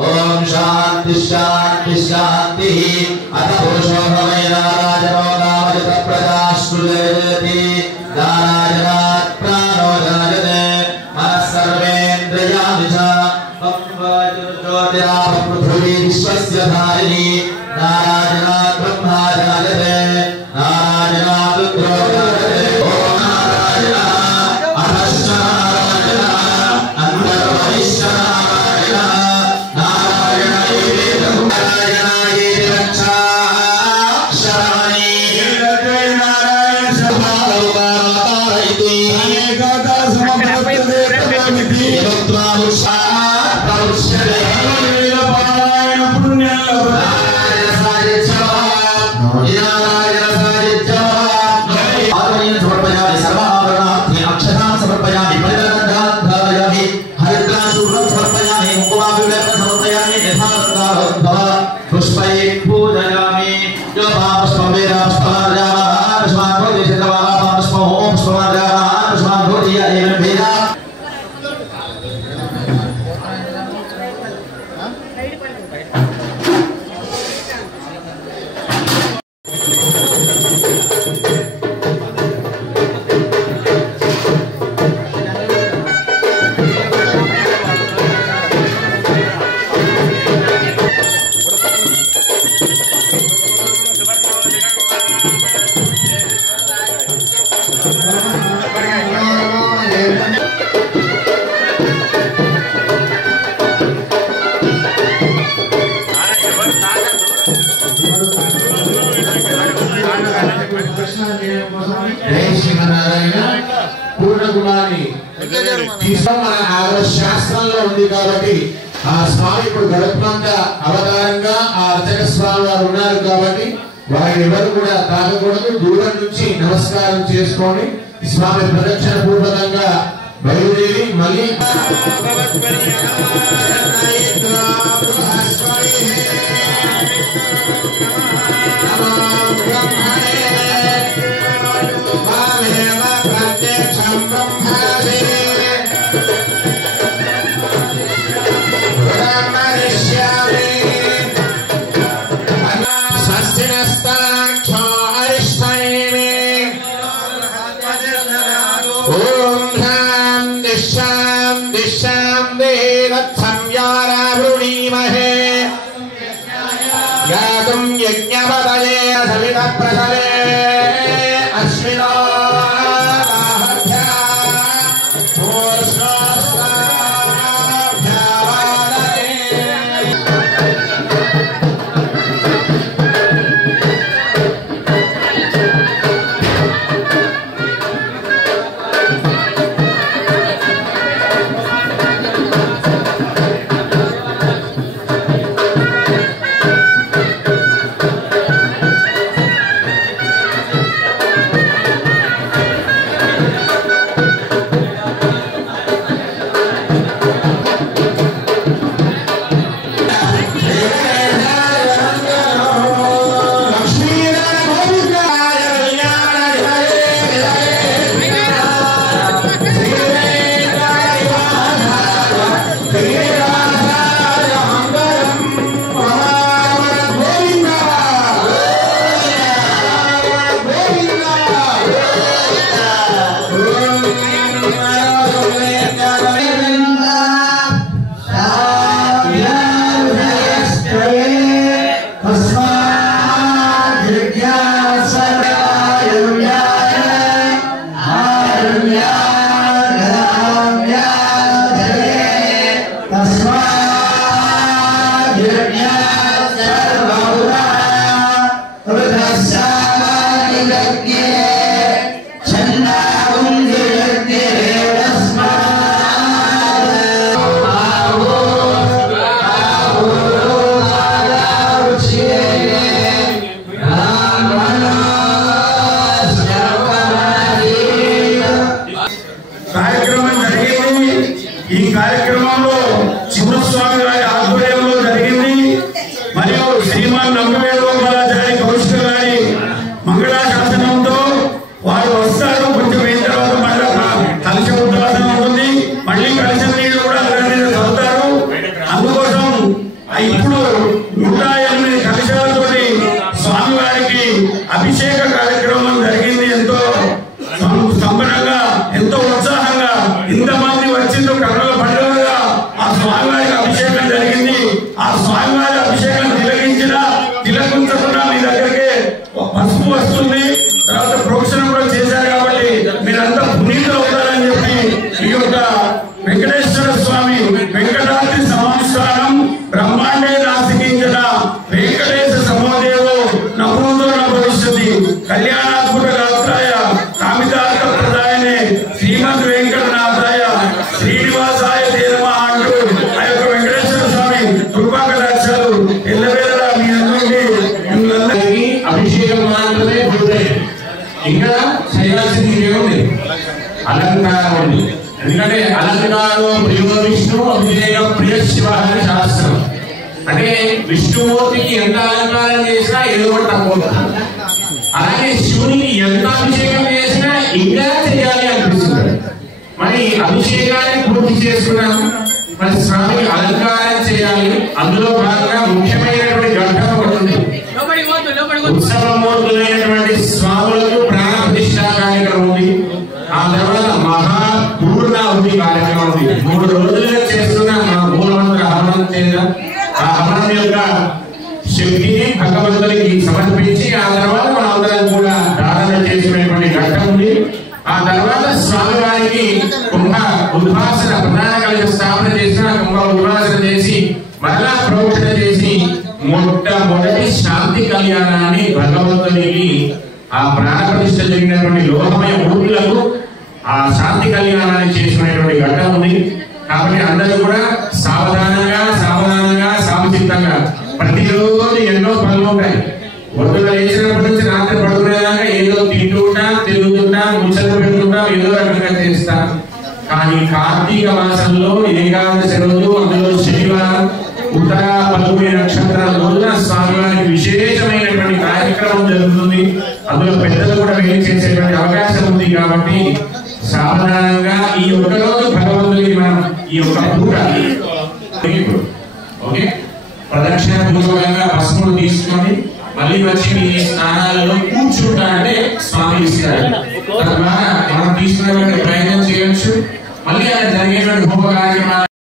ओम शांति शांति शांति अथ पुरुषो भवै नारायणो नामयत प्रजाश्रुतेति नारायणात् प्राणो जायते मनः सर्वेन्द्रियाणि च पृथिवी विश्वस्य धारिणी नारायणात् ब्रह्मा जायते नारायणात् रुद्रो जायते ओम नारायण अधश्च नारायण अन्तर्बहिश्च శాస్త్రంలో ఉంది కాబట్టి ఆ స్వామి ఇప్పుడు గరుత్మంత అవతారంగా ఆ అర్చక స్వామి వారు ఉన్నారు కాబట్టి వారిని ఎవరు కూడా తాగకూడదు. దూరం నుంచి నమస్కారం చేసుకొని స్వామి ప్రదక్షిణ పూర్వకంగా బయలుదేరి మళ్ళీ ఈ కార్యక్రమంలో శివస్వామి గారి ఆధ్వర్యంలో జరిగింది. మరియు శ్రీమాన్ నంబవేణుగోపాలాచారి కౌశిక గారి మంగళాశాసనంతో వారు వస్తారు. కొంచెం అయిన తర్వాత మళ్ళీ కలశ ఉద్వాసన ఉంటుంది. మళ్ళీ కలశ నీళ్లు కూడా చదువుతారు. అందుకోసం ఇప్పుడు 108 కలశాలతో స్వామివారికి అభిషేక కార్యక్రమం జరిగింది. ఎంతో సంబరంగా, ఎంతో ఉత్సాహంగా, ఇంతమంది వచ్చిందో కర్రల పండుగగా ఆ స్వామివారికి అభిషేకం జరిగింది. ఆ స్వామివారి అభిషేకం తిలకించకుండా మీ దగ్గరికి పసుపు వస్తుంది. తర్వాత ప్రోక్షణ కూడా చేశారు కాబట్టి మీరంతా పునీతులు అవుతారని చెప్పి ఈ యొక్క వెంకటేశ్వర స్వామి వెంకటాద్రి సమాస్థానం బ్రహ్మాండే నాసికించిన వెంకటేశ సమోదేవో నభూతో న భవిష్యతి కళ్యాణాద్భుత గాత్రాయ కామితార్థ ప్రదాయనే శ్రీమద్ వెంకటనాథాయ శ్రీనివాసాయ తే నమః అంటూ ఆ యొక్క వెంకటేశ్వర స్వామి కృపా కటాక్షాలు ఎల్లవేళలా మీ అందరికీ అభిషేకం మాత్రమే పూర్తయింది. ఇంకా చేయాల్సింది ఏముంది? అలంకారం ఉంది. ఎందుకంటే అలంకారం ప్రియ విష్ణు అభిషేక ప్రియ శివ అనే శాస్త్రం. అంటే విష్ణుమూర్తికి ఎంత అలంకారం చేసినా ఏదో ఒకటి తక్కువ. అలాగే శివునికి ఎంత అభిషేకం చేసినా ఇంకా చేయాలి అనిపిస్తుంది. మరి అభిషేకాన్ని పూర్తి చేసుకున్నాం. మరి స్వామికి అలంకారం చేయాలి. అందులో భాగంగా ముఖ్యమైనటువంటి ఘట్టం ఒకటి ఉంది. ఉత్సవమూర్తులైనటువంటి స్వాములకు ప్రాణ ప్రతిష్ఠా కార్యక్రమం ఉంది. ఆ తర్వాత మహాపూర్ణాహుతి కార్యక్రమం ఉంది. 3 రోజులుగా చేస్తున్న మా మూలమంత్ర హవనం చేయడం, ఆ హవనం యొక్క శక్తిని భగవంతునికి సమర్పించి ఆ తర్వాత మనందరం కూడా ధారణ చేసినటువంటి ఘట్టం ఉంది. ఆ తర్వాత స్వామివారికి కుంభ ఉద్వాసన ప్రధాన కలశ స్థాపన చేసిన కుంభ ఉద్వాసన చేసి మరలా ప్రోక్షణ చేసి మొట్టమొదటి శాంతి కళ్యాణాన్ని భగవంతునికి ఆ ప్రాణ ప్రతిష్ఠ జరిగినటువంటి లోహమయ మూర్తులకు ఆ శాంతి కళ్యాణాన్ని చేసినటువంటి ఘట్టం ఉంది. కాబట్టి అందరూ కూడా సావధానంగా సామచిత్తంగా ప్రతిరోజు ఎన్నో పనులు ఉంటాయి. పొద్దున లేచినప్పటి నుంచి రాత్రి పడుకునేదాకా ఏదో తింటుంటాం, తిరుగుతుంటాం, ముచ్చట్లు పెడుతుంటాం, ఏదో రకంగా చేస్తాం. కానీ కార్తీక మాసంలో ఏకాదశి రోజు, అందులో శనివారం ఉత్తర 12 నక్షత్రాల రోజున స్వామివారికి విశేషమైనటువంటి కార్యక్రమం జరుగుతుంది. అందులో పెద్దలు కూడా వేడి చేసేటువంటి అవకాశం ఉంది. కాబట్టి సాధారణంగా ఈ ఒక్క రోజు భగవంతుడికి మనం ఈ యొక్క పూట ఓకే ప్రదక్షిణ పూర్వకంగా పసుపును తీసుకొని మళ్ళీ వచ్చి మీ స్నానాలలో కూర్చుంటా అంటే స్వామి ఇస్తారు. తద్వారా మనం తీసుకునేటువంటి ప్రయత్నం చేయొచ్చు. మళ్ళీ అక్కడ జరిగేటువంటి హోమ కార్యక్రమాలు